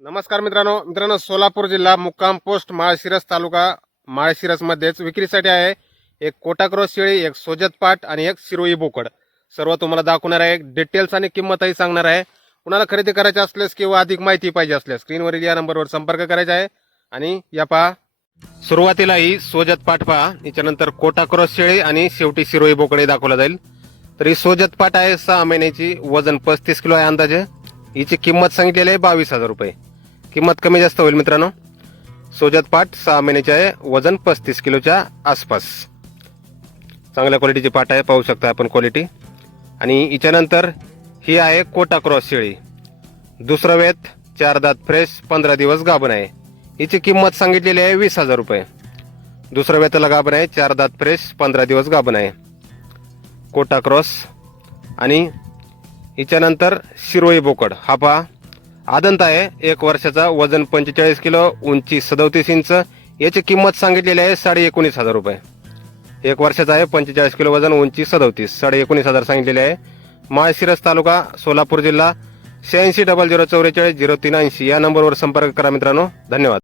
नमस्कार मित्रांनो. मित्रांनो सोलापूर जिल्हा मुक्काम पोस्ट माळशिरस तालुका माळशिरसमध्येच विक्रीसाठी आहे एक कोटाक्रोस शेळी एक सोजत पाट आणि एक शिरोई बोकड. सर्व तुम्हाला दाखवणार आहे. डिटेल्स आणि किंमतही सांगणार आहे. कुणाला खरेदी करायची असल्यास किंवा अधिक माहिती पाहिजे असल्यास स्क्रीनवरील या नंबरवर संपर्क करायचा आहे. आणि या पहा. सुरुवातीला ही सोजत पाट पहा. याच्यानंतर कोटाक्रोस शेळी आणि शेवटी शिरोई बोकडे दाखवला जाईल. तर ही सोजत पाट आहे. सहा महिन्याची वजन पस्तीस किलो आहे अंदाजे. हिची किंमत सांगितलेली आहे बावीस हजार रुपये. किंमत कमी जास्त होईल मित्रांनो. सोजत पाट सहा महिन्याचे आहे वजन पस्तीस किलोच्या आसपास. चांगल्या क्वालिटीची पाट आहे पाहू शकता आपण क्वालिटी. आणि हिच्यानंतर ही आहे कोटा क्रॉस शेळी. दुसरं वेत चार दात फ्रेश पंधरा दिवस गाभण आहे. हिची किंमत सांगितलेली आहे वीस हजार रुपये. दुसरं वेताला गाभण आहे चार दात फ्रेश पंधरा दिवस गाभण आहे. कोटा क्रॉस. आणि हिच्यानंतर शिरोई बोकड. हा पहा आदंत आहे. एक वर्षाचा वजन पंचेचाळीस किलो उंची सदोतीस इंच. याची किंमत सांगितलेली आहे साडे एकोणीस हजार रुपये. एक वर्षाचा आहे पंचेचाळीस किलो वजन उंची सदोतीस. साडे एकोणीस हजार सांगितलेले आहे. माळशिरस तालुका सोलापूर जिल्हा. शहाऐंशी डबल झिरो चौवेचाळीस झिरो तीन ऐंशी. या नंबरवर संपर्क करा मित्रांनो. धन्यवाद.